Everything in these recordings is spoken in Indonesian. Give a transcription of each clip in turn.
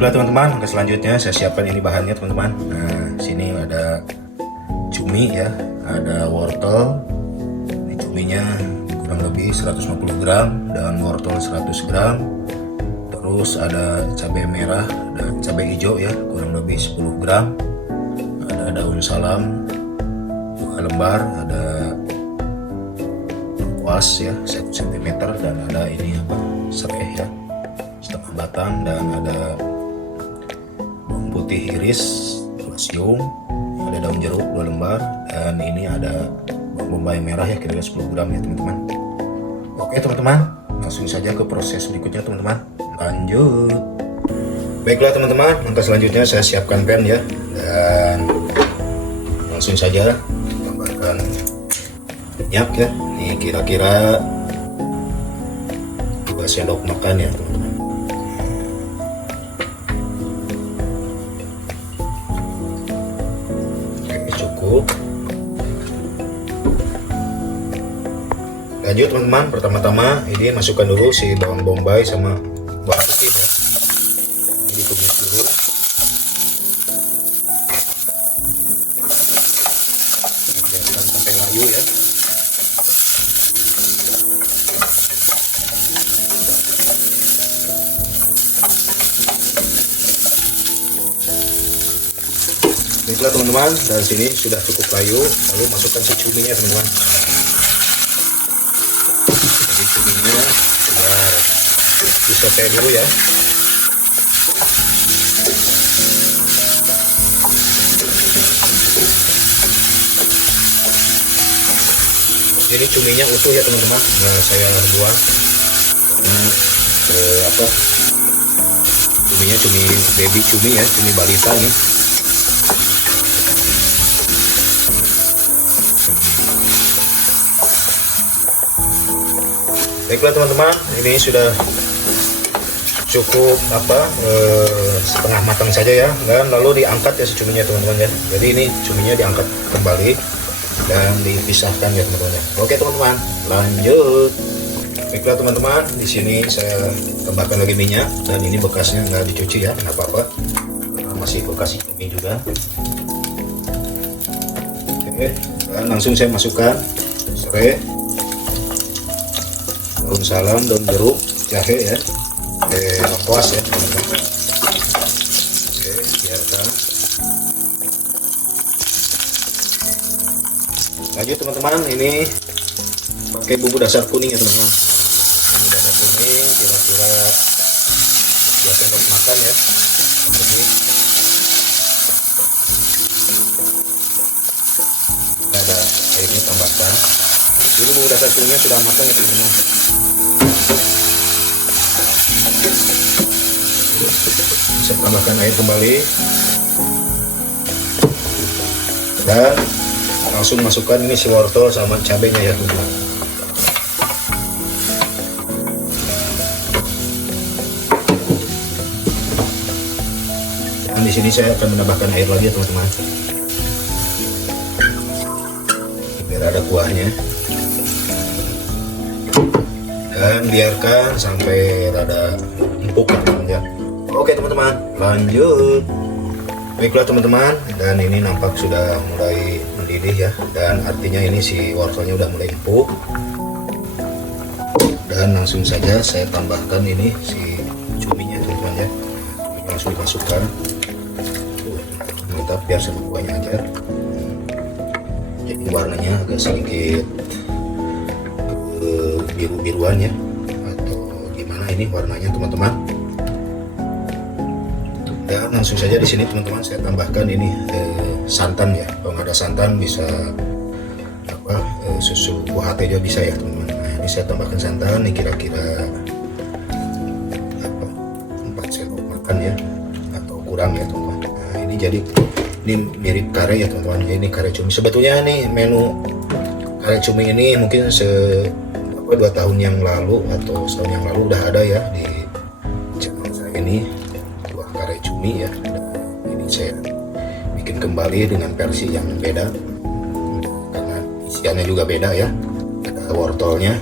Baiklah teman-teman, ke selanjutnya saya siapkan ini bahannya teman-teman. Nah, sini ada cumi ya, ada wortel. Ini cuminya kurang lebih 150 gram dan wortel 100 gram. Terus ada cabai merah dan cabai hijau ya, kurang lebih 10 gram. Ada daun salam 2 lembar, ada kuas ya 1 cm, dan ada ini apa, serai ya setengah batang, dan ada bawang putih iris 2 siung, ada daun jeruk 2 lembar, dan ini ada bawang bombay merah ya kira-kira 10 gram ya teman-teman. Oke teman-teman, langsung saja ke proses berikutnya teman-teman. Lanjut. Baiklah teman-teman, langkah selanjutnya saya siapkan pan ya, dan langsung saja tambahkan minyak ya. Ini kira-kira 2 sendok makan ya teman-teman. Oke, cukup. Lanjut teman-teman, pertama-tama ini masukkan dulu si bawang bombay sama bawang putih ya. Ini ditumis dulu. Biarkan sampai layu ya. Baiklah teman-teman, dan sini sudah cukup layu. Lalu masukkan si cuminya teman-teman. Jadi cuminya sudah disaute dulu ya. Jadi cuminya utuh ya teman-teman. Nah, saya buang apa? Cuminya cumi baby cumi ya, cumi balita nih. Baiklah teman-teman, ini sudah cukup setengah matang saja ya, dan lalu diangkat ya cuminya teman-teman ya. Jadi ini cuminya diangkat kembali dan dipisahkan ya teman-teman ya. Oke teman-teman, lanjut. Baiklah teman-teman, di sini saya tambahkan lagi minyak, dan ini bekasnya nggak dicuci ya, nggak apa-apa, masih bekas cumi juga. Oke, dan langsung saya masukkan serai, daun salam, daun jeruk, jahe ya, lengkuas ya teman-teman. Oke, biarkan. Lanjut teman-teman, ini pakai bumbu dasar kuning ya teman-teman. Ini dasar kuning kira-kira 2 sendok makan ya. Ini ada airnya, tambahkan. Ini bumbu dasar kuningnya sudah matang ya teman-teman. Saya tambahkan air kembali dan langsung masukkan ini si wortel sama cabenya ya teman-teman. Dan di sini saya akan menambahkan air lagi ya teman-teman, biar ada kuahnya, dan biarkan sampai rada empuk ya. Oke teman-teman, lanjut. Baiklah teman-teman, dan ini nampak sudah mulai mendidih ya, dan artinya ini si wortelnya udah mulai empuk. Dan langsung saja saya tambahkan ini si cuminya teman-teman ya. Cuminya langsung dimasukkan. Mantap, biar sama kuahnya aja. Jadi warnanya agak sedikit biru-biruan ya, atau gimana ini warnanya teman-teman. Dan langsung saja di sini teman-teman saya tambahkan ini santan ya. Kalau nggak ada santan bisa susu buah hati aja bisa ya teman-teman. Nah, ini saya tambahkan santan, ini kira-kira 4 sendok makan ya, atau kurang ya teman-teman. Nah, ini jadi ini mirip kare ya teman-teman. Ini kare cumi. Sebetulnya nih menu kare cumi ini mungkin 2 tahun yang lalu atau setahun yang lalu udah ada ya di channel saya ini, buah kare cumi ya. Ini saya bikin kembali dengan versi yang beda karena isiannya juga beda ya. Ada wortelnya,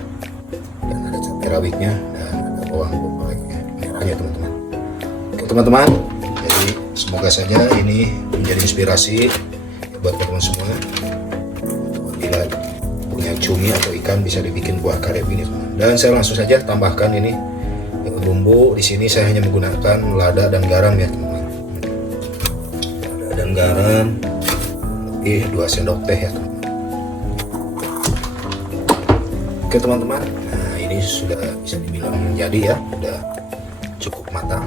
dan ada cabai rawitnya, dan ada bawang bombay merahnya teman-teman. teman-teman, jadi semoga saja ini menjadi inspirasi buat teman-teman semua. Bila punya cumi atau ikan bisa dibikin buah karet ini. Dan saya langsung saja tambahkan ini bumbu. Di sini saya hanya menggunakan lada dan garam ya teman-teman. Lada dan garam, lebih 2 sendok teh ya teman-teman. Oke teman-teman, nah ini sudah bisa dibilang jadi ya, sudah cukup matang.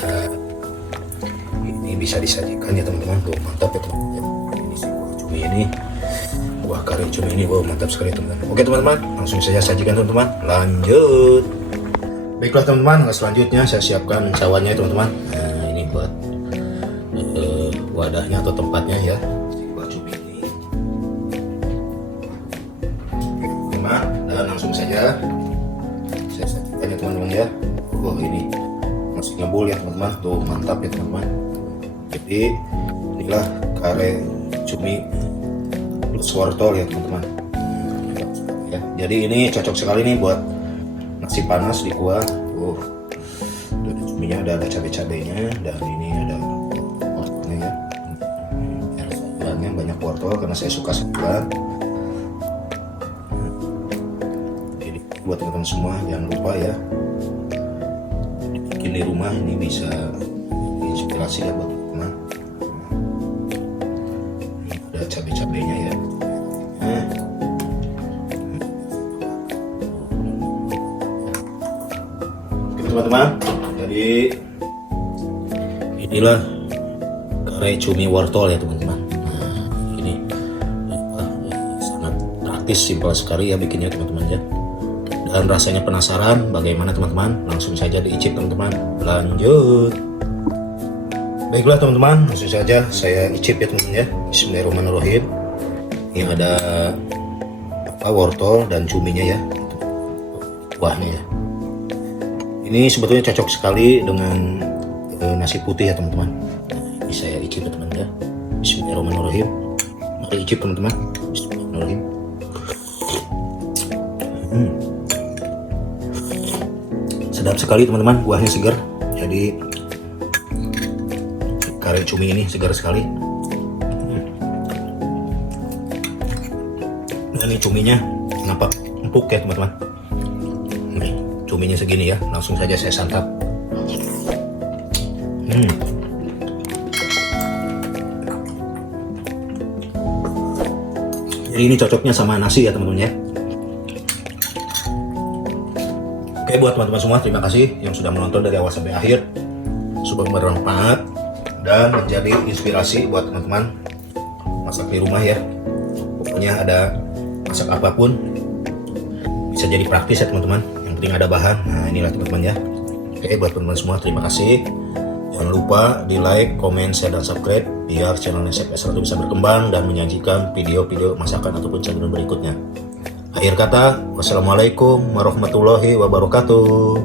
Nah, ini bisa disajikan ya teman-teman. Tuh mantap ya teman-teman. Ini si buah cumi ini, buah kari cumi ini, wow mantap sekali teman-teman. Oke teman-teman, langsung saya sajikan teman-teman. Lanjut. Baiklah teman-teman, selanjutnya saya siapkan cawannya teman-teman. Nah ini buat wadahnya atau tempatnya ya, si buah cumi ini. Teman, dan langsung saja saya sajikan ya teman-teman ya. Oh ini masih ngebul ya teman-teman, tuh mantap ya teman-teman. Jadi inilah kare cumi plus wortel ya teman-teman ya. Jadi ini cocok sekali nih buat nasi panas di kuah. Ada cuminya, ada cabai-cabainya, dan ini ada wortelnya ya. Sayurannya banyak wortel karena saya suka sayuran. Jadi buat teman-teman semua jangan lupa ya, dibikin di rumah, ini bisa inspirasi ya buat teman. Ada cabai-cabainya ya. Teman-teman, jadi inilah kare cumi wortel ya teman-teman. Nah, ini sangat praktis, simpel sekali ya bikinnya teman-teman ya. Dan rasanya penasaran bagaimana teman-teman? Langsung saja diicip teman-teman. Lanjut. Baiklah teman-teman, langsung saja saya icip ya teman-teman ya. Bismillahirrahmanirrahim. Ini ada wortel dan cuminya ya, kuahnya ya. Ini sebetulnya cocok sekali dengan nasi putih ya teman-teman. Ini saya icip ya teman-teman ya. Bismillahirrahmanirrahim. Mari icip teman-teman. Bismillahirrahmanirrahim. Sedap sekali teman-teman, buahnya segar. Jadi kare cumi ini segar sekali. Dan ini cuminya nampak empuk ya teman-teman. Cuminya segini ya, langsung saja saya santap. Jadi ini cocoknya sama nasi ya teman-teman ya. Oke, buat teman-teman semua, terima kasih yang sudah menonton dari awal sampai akhir. Semoga bermanfaat dan menjadi inspirasi buat teman-teman masak di rumah ya. Pokoknya ada masak apapun bisa jadi praktis ya teman-teman. Penting ada bahan. Nah inilah teman-teman ya. Oke, buat teman-teman semua terima kasih. Jangan lupa di like, komen, share, dan subscribe biar channelnya CPS1 bisa berkembang dan menyajikan video-video masakan ataupun channel berikutnya. Akhir kata, wassalamualaikum warahmatullahi wabarakatuh.